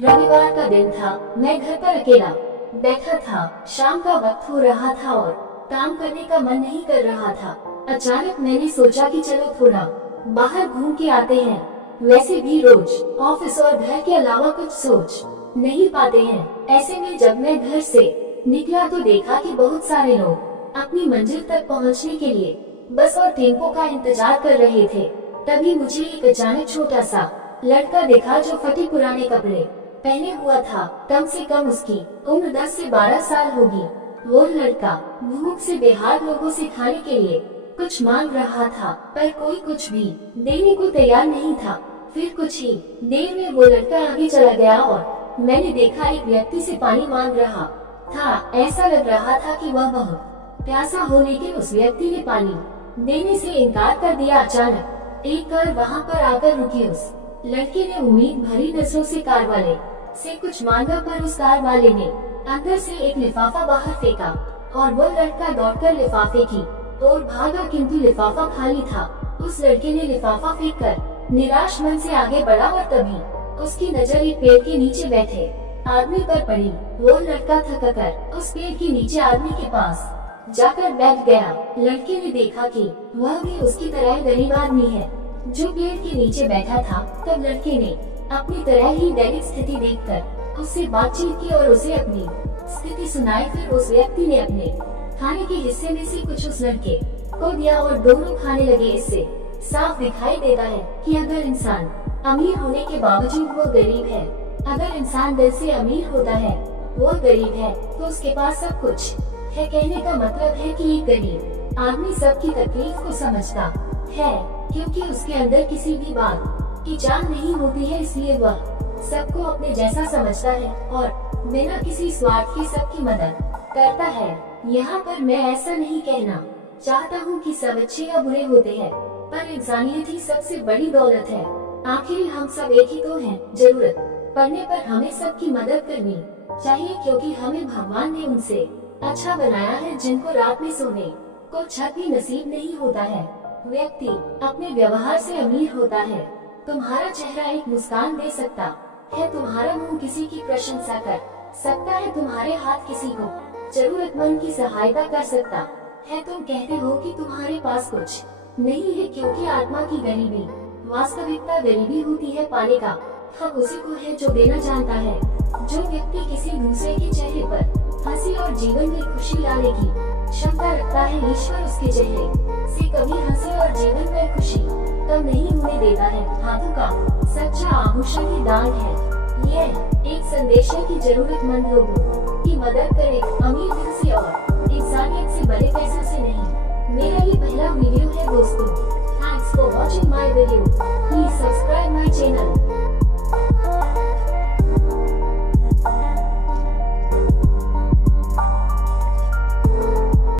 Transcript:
रविवार का दिन था। मैं घर पर अकेला बैठा था। शाम का वक्त हो रहा था और काम करने का मन नहीं कर रहा था। अचानक मैंने सोचा कि चलो थोड़ा बाहर घूम के आते हैं। वैसे भी रोज ऑफिस और घर के अलावा कुछ सोच नहीं पाते हैं। ऐसे में जब मैं घर से निकला तो देखा कि बहुत सारे लोग अपनी मंजिल तक पहुंचने के लिए बस और टेम्पो का इंतजार कर रहे थे। तभी मुझे एक अचानक छोटा सा लड़का दिखा जो फटे पुराने कपड़े पहने हुआ था। कम से कम उसकी उम्र 10 से 12 साल होगी। वो लड़का भूख से बेहाल लोगों से खाने के लिए कुछ मांग रहा था, पर कोई कुछ भी देने को तैयार नहीं था। फिर कुछ ही देर में वो लड़का आगे चला गया और मैंने देखा एक व्यक्ति से पानी मांग रहा था। ऐसा लग रहा था कि वह बहुत प्यासा हो, लेकिन उस व्यक्ति ने पानी देने से इनकार कर दिया। अचानक एक कार वहाँ पर आकर रुकी। उस लड़के ने उम्मीद भरी नजरों से कार वाले से कुछ मांगा, पर उस कार वाले ने अंदर से एक लिफाफा बाहर फेंका और वो लड़का दौड़कर लिफाफे की ओर भागा, किंतु लिफाफा खाली था। उस लड़के ने लिफाफा फेंककर निराश मन से आगे बढ़ा और तभी उसकी नजर एक पेड़ के नीचे बैठे आदमी पर पड़ी। वो लड़का थक कर उस पेड़ के नीचे आदमी के पास जाकर बैठ गया। लड़के ने देखा कि वह भी उसकी तरह गरीब आदमी है जो पेड़ के नीचे बैठा था। तब लड़के ने अपनी तरह ही दैनिक स्थिति देखकर उससे बातचीत की और उसे अपनी स्थिति सुनाई। फिर उस व्यक्ति ने अपने खाने के हिस्से में से कुछ उस लड़के को दिया और दोनों खाने लगे। इससे साफ दिखाई देता है कि अगर इंसान अमीर होने के बावजूद वो गरीब है, अगर इंसान दिल से अमीर होता है वो गरीब है, तो उसके पास सब कुछ है। कहने का मतलब है कि एक गरीब आदमी सबकी तकलीफ को समझता है, क्योंकि उसके अंदर किसी भी बात की जान नहीं होती है, इसलिए वह सबको अपने जैसा समझता है और बिना किसी स्वार्थ के सबकी मदद करता है। यहाँ पर मैं ऐसा नहीं कहना चाहता हूँ कि सब अच्छे या बुरे होते हैं, पर इंसानियत ही सबसे बड़ी दौलत है। आखिर हम सब एक ही तो हैं। जरूरत पड़ने पर हमें सबकी मदद करनी चाहिए, क्योंकि हमें भगवान ने उनसे अच्छा बनाया है जिनको रात में सोने को छत भी नसीब नहीं होता है। व्यक्ति अपने व्यवहार से अमीर होता है। तुम्हारा चेहरा एक मुस्कान दे सकता है, तुम्हारा मुंह किसी की प्रशंसा कर सकता है, तुम्हारे हाथ किसी को जरूरतमंद की सहायता कर सकता है। तुम कहते हो कि तुम्हारे पास कुछ नहीं है, क्योंकि आत्मा की गरीबी वास्तविकता गरीबी होती है पाने का हक उसी को है जो देना जानता है। जो व्यक्ति किसी दूसरे के चेहरे पर हंसी और जीवन में खुशी लाने की क्षमता रखता है, ईश्वर उसके चेहरे से कभी हंसी और जीवन में खुशी कम नहीं होने देता है। हाथों का सच्चा आभूषण ही दान है। यह एक संदेश है कि जरूरतमंद लोगों की मदद करें, अमीर दिल से और इंसानियत से, बड़े पैसों से नहीं। मेरा ये पहला वीडियो है दोस्तों। Thanks for watching my video. Please subscribe my channel.